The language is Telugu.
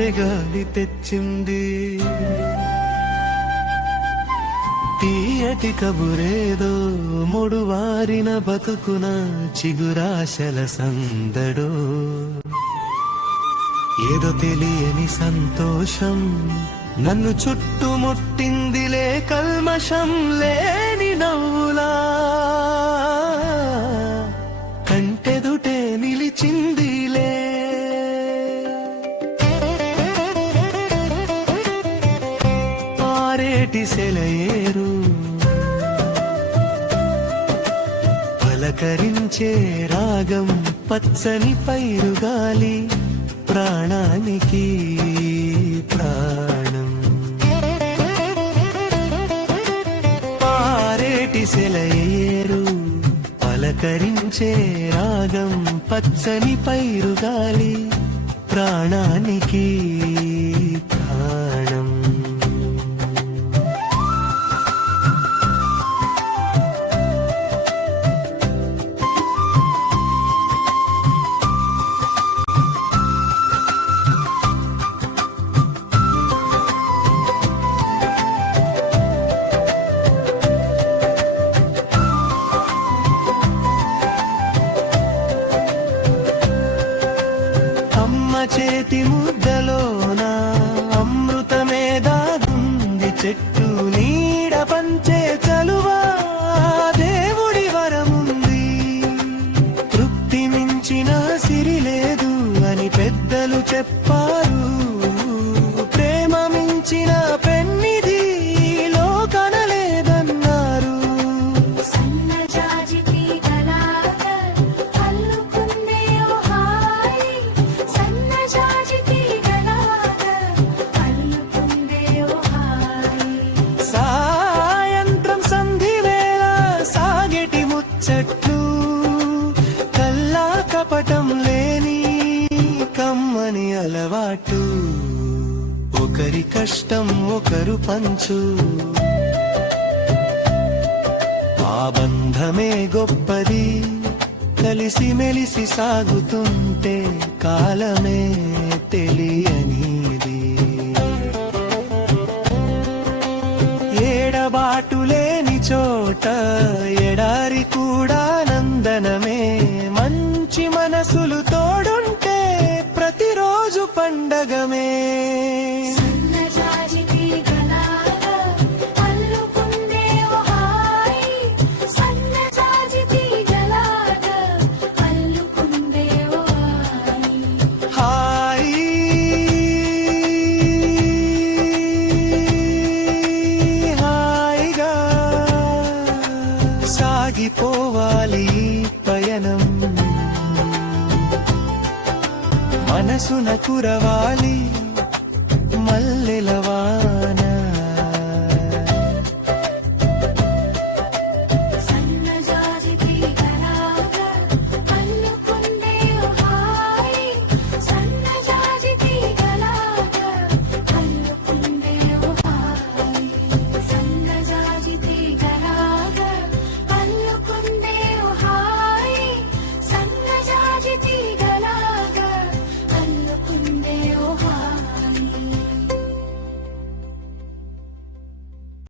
వడగాలి తెచ్చింది. తీయటి కబురేదో ముడువారిన బతుకున చిగురాశల సందడో. ఏదో తెలియని సంతోషం నన్ను చుట్టుముట్టిందిలే, కల్మషం లేని నవ్వులా కంటెదుటే నిలిచిందిలే. పారేటి సెలయేరు పలకరించే రాగం, పచ్చని పైరుగాలి ప్రాణానికి ప్రాణం. పారేటి సెలయేరు పలకరించే రాగం, పచ్చని పైరుగాలి ప్రాణానికి ప్రాణం. చేతి ముద్దలోన అమృతమే దాగుంది, చెట్టు నీడ పంచే చలువా దేవుడి వరముంది. తృప్తి మించిన సిరి లేదు అని పెద్దలు చెప్పారు, ప్రేమ మించిన పెన్నిది లోకనలేదన్నారు. చెట్లు కల్లా కపటం లేని కమ్మని అలవాటు, ఒకరి కష్టం ఒకరు పంచు, ఆ బంధమే గొప్పది. కలిసి మెలిసి సాగుతుంటే కాలమే తెలియనిది. ఏడబాటు లేని చోట ఎడారి కూడా నందనమే, మంచి మనసులు తోడుంటే ప్రతిరోజు పండగమే. సాగిపోవాలి పయనం, మనసున కురవాలి